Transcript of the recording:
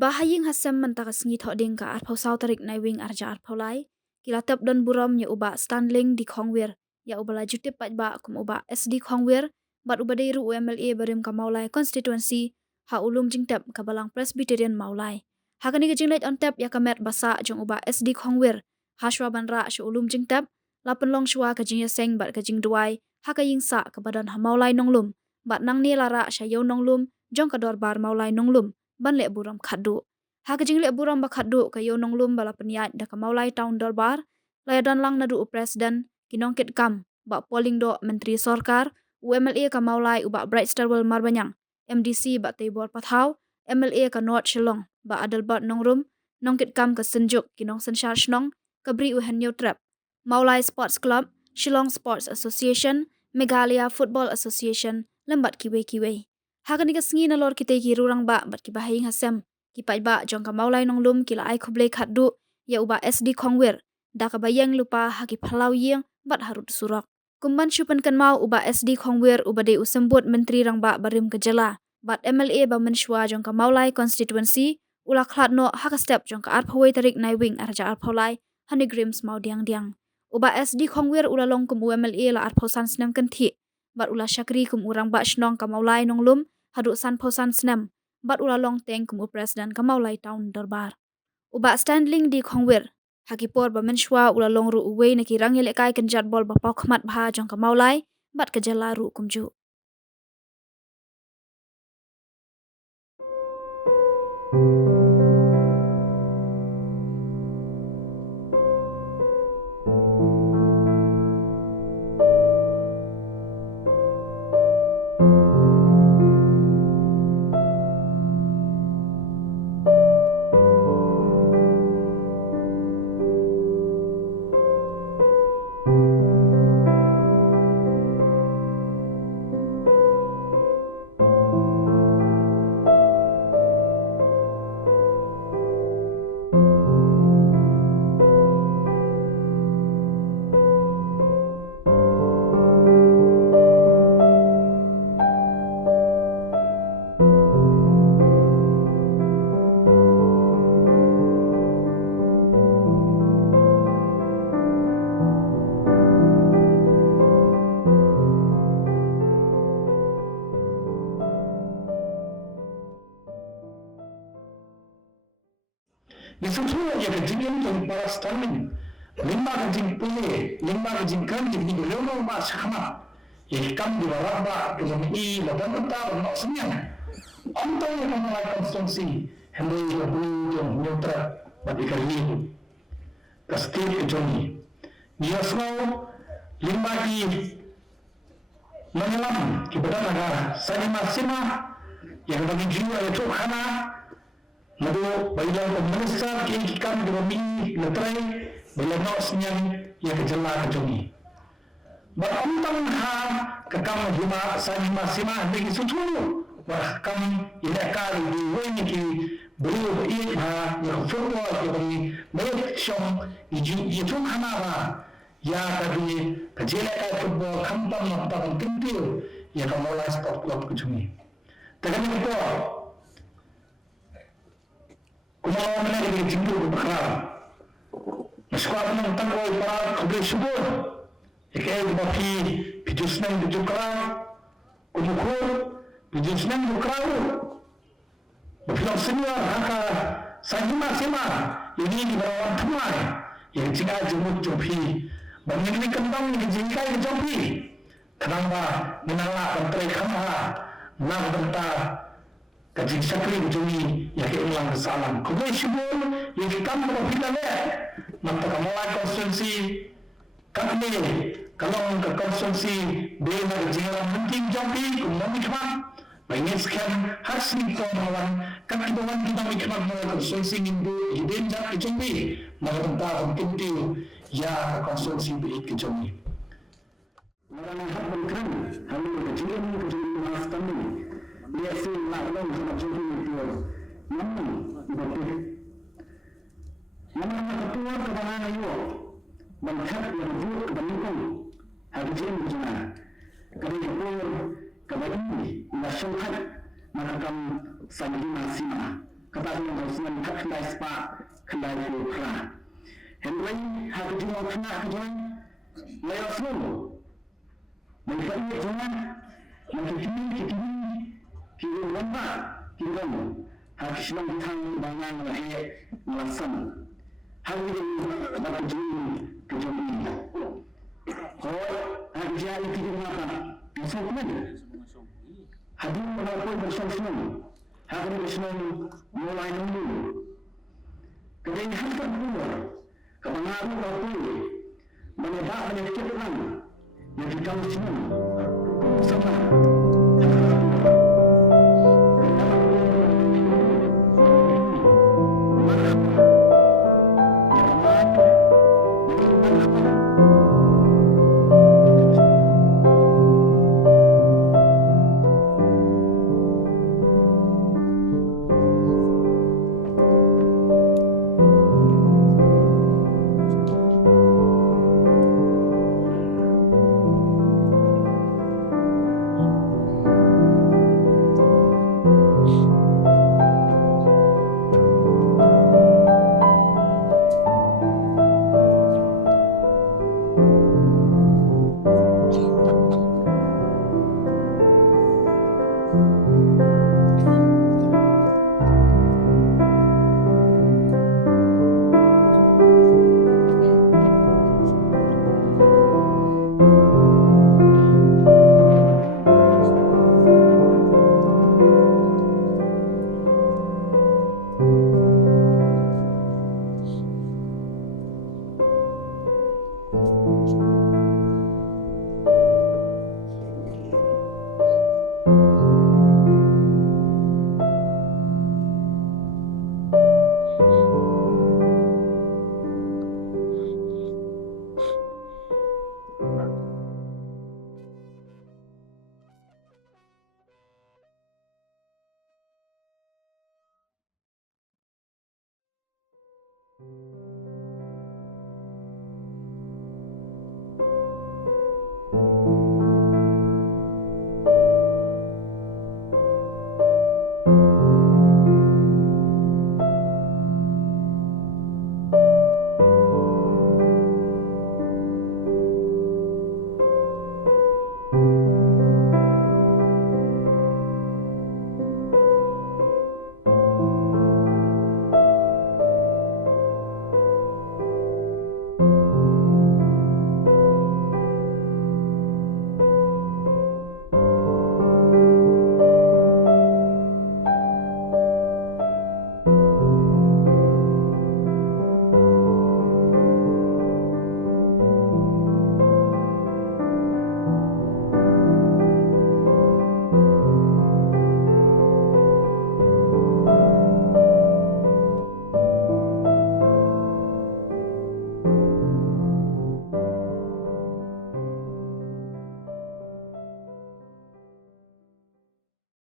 bahaying hasem mentaka sngi thoding ka arphau sau tarik nai wing arja arphau lai kila tap don buram ya uba standling di khongwir ya ubala jutip pat ba kum uba SD khongwir bat ubade ru UMLA barim ka maulai constituency ha ulum jingtap ka balang Presbyterian maulai hakani ke jinglet on tap ya kamet basa jong uba SD khongwir hashwa banra shu ulum jingtap lapen long shwa ka jingya seng bat ka jing duai haka ying sa ka badan ha maulai nonglum bat nang ni lara sha yo nonglum jong ka dor bar maulai nonglum ban le buram khadu haka jing le buram ba khadu ka yo nonglum bala penyat da ka maulai town darbar la dan lang nadu president kinong kit kam ba polling do menteri sarkar UMLA ka maulai uba Bright Starwell Marbanyang MDC ba Tebor Pathau MLA ka North Shillong ba Adalbat Nongrum nongkit kam ka Senjuk kinong Senshar Shnong ka Bri Uhenyo Trap Maulai Sports Club Shillong Sports Association Meghalaya Football Association lembat kiwe hakani ka sngi na lor kite ki rurang ba bat ki bahing hasem ki pai ba jong ka maulai nonglum kila ai khoble khaddu ya uba SD khongwir da ka bayang lupa haki phalau yeng bat harut surak kumban shupan kan mau uba SD khongwir ubade usambut menteri rang ba barim ke jala bat MLA ba menshwa jong ka maulai constituency ula khlat no haka step jong ka arphawai tarik nai wing arja arphawlai hani grims mau diang uba SD khongwir ula long kum UMLA la arphosan snem kan thi bat ula shakri kum urang ba shnong ka maulai nonglum hadu san phosan snem bat ula long teng kum president ka maulai town darbar uba standling di khongwir hakipor ba menshwa ula long ru uwe na ki rangel ekai kan jat bol ba pau khmat bha jong ka maulai bat ka jala ru kumju Itu semua yang kejadian yang para stalin, lima kejadian pulih, lima kejadian kami di Leono Mas Khamat, yang kami di Waraba dengan I lapan entar nak senyum. Antara yang mulai konstruksi, hendak berdua yang nyutra bagi kali kastil kejoni. Dia semua lima di menyelam kepada negara. Saya masih yang bagi jiwa itu khana. Madu bayilah pemerintah kian demi letrai belano senyang yang kejala kejungi. Berantang ha kekam juma saya masih bagi suatu bahkan ia kali dua ni beliau ini ha yang football yang mereka syong itu kenapa ya tadi kejala football kampang penting yang mulai sport club kejungi. Tapi itu kumalaw na naging jinggo bakal maskwat ng tangoy para kubli subod ikay baki pijus ng bujukra kumukur pijus ng bukraw bafilang sinwa haka sima ini di bawah tumai yang jika jumut jumpi bangin kembang di jingkai jumpi kenapa menala antara kama nang bentar kajing sakri bujuni yang keilang salam kubli subod yang kita berpindah nampak mulai konstruksi kami kalau ke konstruksi bela jalan mungkin jampi kumam ikman mengiskan hasil pemahaman kami bawa kita ikman mulai konstruksi minggu iden jak jampi mengentar penting ya konstruksi baik jampi orang yang berkan halu kejadian mas kami dia sih lawan sama jampi itu namun betul Nama ketua kebanyakan ayo melihat yang buruk kebanyakan hajian berjana kerana ketua kebanyakan nasional merekam sanjima sima kata dengan Osman kat kendai spa kendai kura. Henry hak jumlah kena kejuan lewat semua. Mereka ini jangan mengkini kini lama kini hak Islam tang bangang lahir melasan. Hal ini bapa jumlah kejuan ini. Kau hak jadi tidak apa. Asal mana? Hadir melakukan bersama-sama. Hak ini bersama mulai dulu. Kemudian hal kedua, kepengaruh apa? Menebak menyebutkan yang kita semua sama.